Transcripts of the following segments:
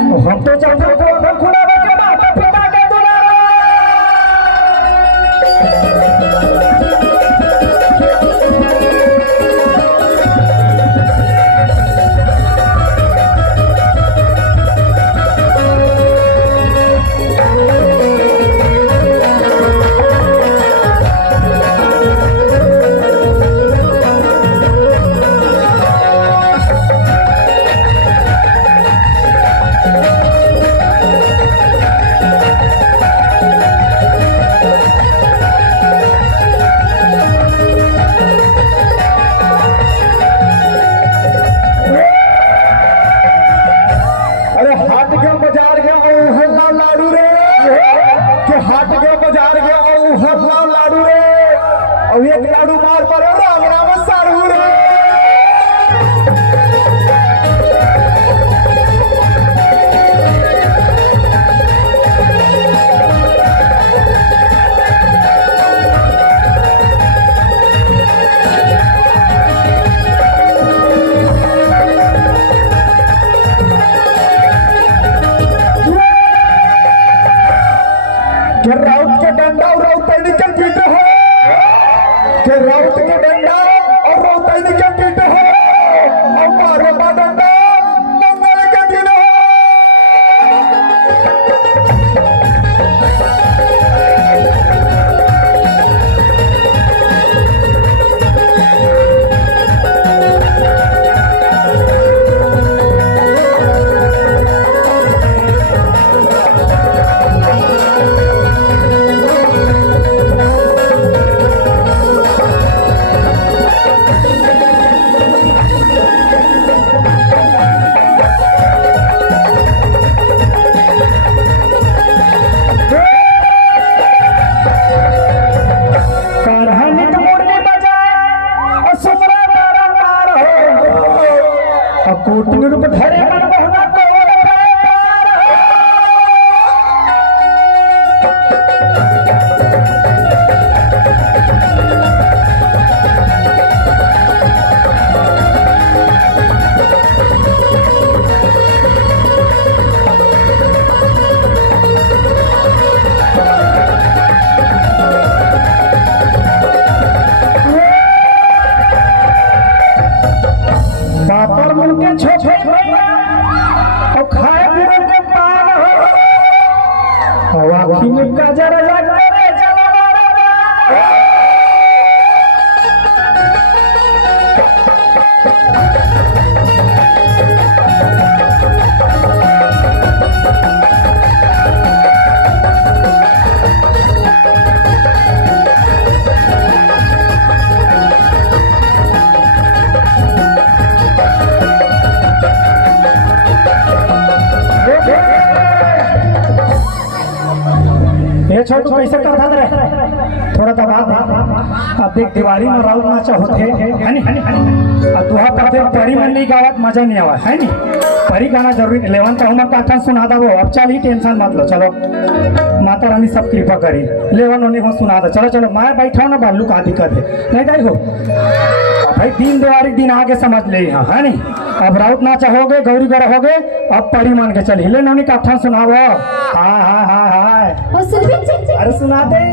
हम तो चाहते हो खुदा के माता पिता के दुलारा। लाडू रे और एक लाडू मार पर राम राम सारू रे। राउत के डंडा और राउतैनी के पीठ हो, के राउत के डंडा और राउतैनी के पीठ हो और मारो बा डंडा मंगल के दिन हो। कोटि रूप धरे मन बहुना को बापर मुंह के छोटे भैया और खाए पीने के पान हो और आँखी में काजर लग करे चला ये छोटू कैसे करता रहे थोड़ा दबा दे। अब देख दिवाली में राउत नाचा होते है नी अब तुहा पर देख परी में नहीं गावत मजा नहीं आवा है नी। परी गाना जरूरी 11th होमवर्क का सुना दो। अब चल ही टेंशन मत लो, चलो माता रानी सब कृपा करी। 11 होने को सुना दो, चलो चलो मैं बैठा ना बालू का दिक्कत है नहीं दाई हो भाई। दिन दिवाली दिन आगे समझ ले यहाँ है नी। अब राउत नाचा हो गए, गौरी गौर हो गए, अब परी मान के चली ले नौनी का सुनाओ। हाँ हाँ हाँ हाँ अरे सुना दे।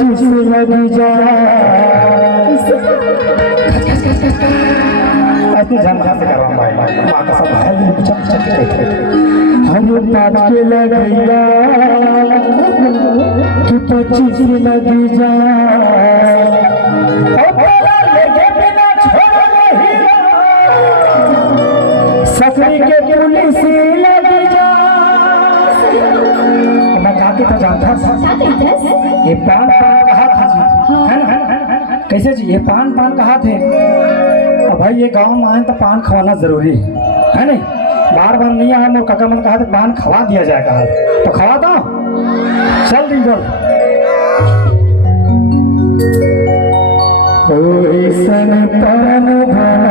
25 लगी जा ऐसे जानकार से करवा भाई माँ का सब है पूछा पूछा के कहते हम 5 के लगेगा तू 25 लगी जा सकरी के पुलिस लगी जा मैं काके तो जानता ये पान कहा था जी है ना कैसे जी ये पान कहा थे अब भाई ये गांव में आए तो पान खवाना जरूरी है नहीं बार बार नहीं आया मोर काका मन कहा था पान खवा दिया जाएगा तो खवा दो चल दी बोल ओ सन परन